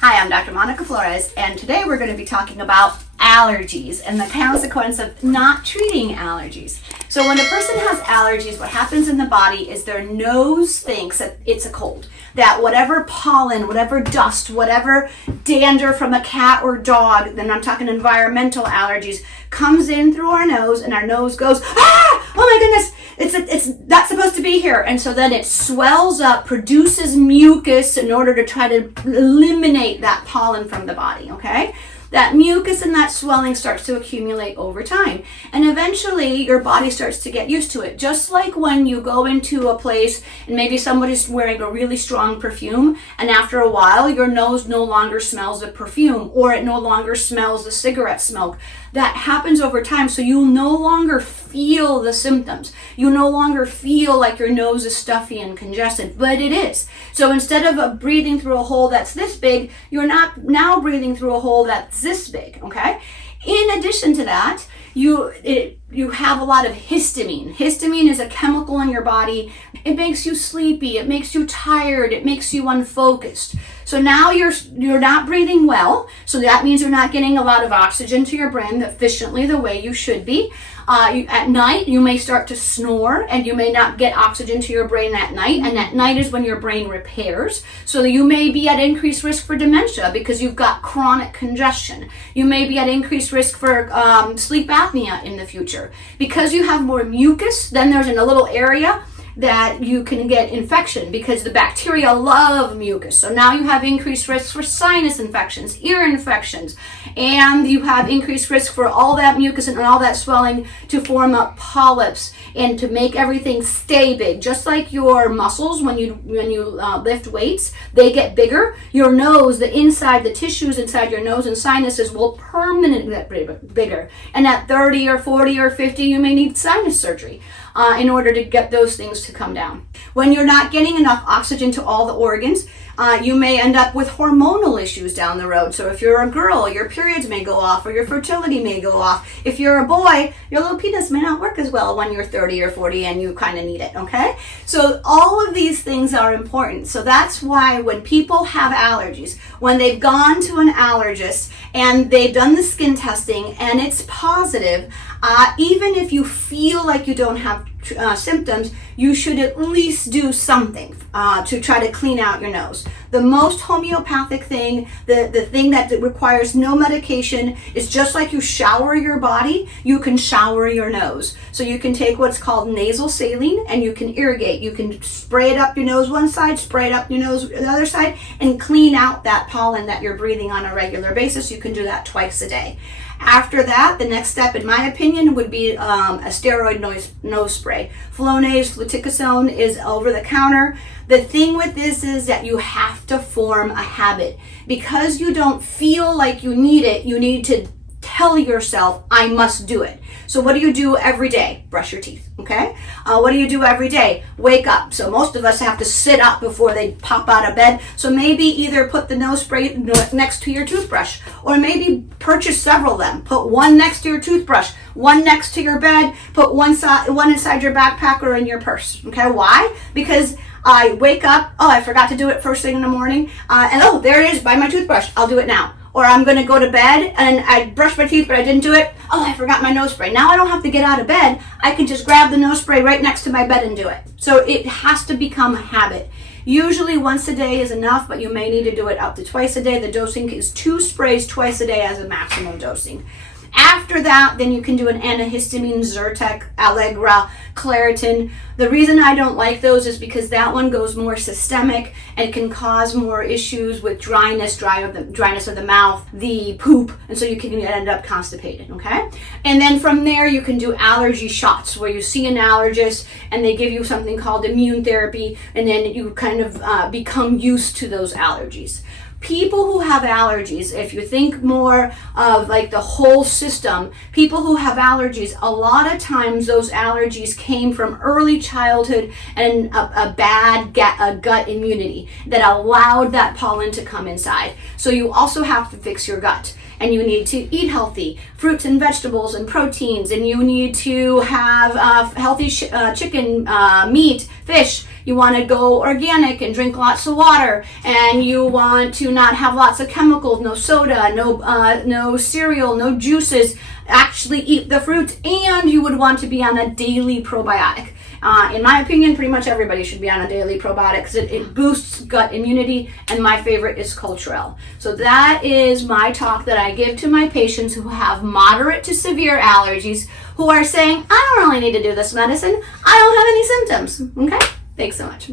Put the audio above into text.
Hi, I'm Dr. Monica Flores, and today we're going to be talking about allergies and the consequence of not treating allergies. So when a person has allergies, what happens in the body is their nose thinks that it's a cold. That whatever pollen, whatever dust, whatever dander from a cat or dog, then I'm talking environmental allergies, comes in through our nose, and our nose goes, ah, oh my goodness, it's not supposed to be here. And so then it swells up, produces mucus in order to try to eliminate that pollen from the body, okay? That mucus and that swelling starts to accumulate over time. And eventually your body starts to get used to it. Just like when you go into a place and maybe somebody's wearing a really strong perfume, and after a while your nose no longer smells the perfume, or it no longer smells the cigarette smoke. That happens over time, so you'll no longer feel the symptoms. You no longer feel like your nose is stuffy and congested, but it is. So instead of breathing through a hole that's this big, you're not now breathing through a hole that's this big, okay? In addition to that, you have a lot of histamine. Histamine is a chemical in your body. It makes you sleepy, it makes you tired, it makes you unfocused. So now you're not breathing well, so that means you're not getting a lot of oxygen to your brain efficiently the way you should be. At night, you may start to snore, and you may not get oxygen to your brain at night, and at night is when your brain repairs. So you may be at increased risk for dementia because you've got chronic congestion. You may be at increased risk for sleep apnea in the future. Because you have more mucus, then there's in a little area that you can get infection because the bacteria love mucus. So now you have increased risk for sinus infections, ear infections, and you have increased risk for all that mucus and all that swelling to form up polyps and to make everything stay big. Just like your muscles, when you lift weights, they get bigger. Your nose, the inside, the tissues inside your nose and sinuses will permanently get bigger. And at 30 or 40 or 50, you may need sinus surgery in order to get those things to come down. When you're not getting enough oxygen to all the organs, you may end up with hormonal issues down the road. So if you're a girl, your periods may go off, or your fertility may go off. If you're a boy, your little penis may not work as well when you're 30 or 40 and you kind of need it, okay? So all of these things are important. So that's why when people have allergies, when they've gone to an allergist and they've done the skin testing and it's positive, even if you feel like you don't have symptoms, you should at least do something to try to clean out your nose. The most homeopathic thing, the thing that requires no medication, is just like you shower your body, you can shower your nose. So you can take what's called nasal saline and you can irrigate. You can spray it up your nose one side, spray it up your nose the other side, and clean out that pollen that you're breathing on a regular basis. You can do that twice a day. After that, the next step, in my opinion, would be a steroid nose spray. Flonase, fluticasone is over the counter. The thing with this is that you have to form a habit. Because you don't feel like you need it, you need to tell yourself, I must do it. So what do you do every day? Brush your teeth, okay? What do you do every day? Wake up. So most of us have to sit up before they pop out of bed. So maybe either put the nose spray next to your toothbrush, or maybe purchase several of them. Put one next to your toothbrush, one next to your bed, put one inside your backpack or in your purse, okay? Why? Because I wake up, oh, I forgot to do it first thing in the morning, and oh, there it is by my toothbrush. I'll do it now. Or I'm going to go to bed and I brushed my teeth but I didn't do it. Oh, I forgot my nose spray. Now I don't have to get out of bed. I can just grab the nose spray right next to my bed and do it. So it has to become a habit. Usually once a day is enough, but you may need to do it up to twice a day. The dosing is 2 sprays twice a day as a maximum dosing. After that, then you can do an antihistamine, Zyrtec, Allegra, Claritin. The reason I don't like those is because that one goes more systemic and can cause more issues with dryness of the mouth, the poop, and so you can end up constipated, okay? And then from there, you can do allergy shots where you see an allergist and they give you something called immune therapy, and then you kind of become used to those allergies. People who have allergies, if you think more of like the whole system, people who have allergies, a lot of times those allergies came from early childhood and a bad gut immunity that allowed that pollen to come inside. So you also have to fix your gut. And you need to eat healthy fruits and vegetables and proteins, and you need to have healthy chicken, meat, fish. you want to go organic and drink lots of water, and you want to not have lots of chemicals, no soda, no cereal, no juices, actually eat the fruits, and you would want to be on a daily probiotic. In my opinion, pretty much everybody should be on a daily probiotic because it boosts gut immunity, and my favorite is Culturelle. So that is my talk that I give to my patients who have moderate to severe allergies, who are saying, I don't really need to do this medicine. I don't have any symptoms. Okay? Thanks so much.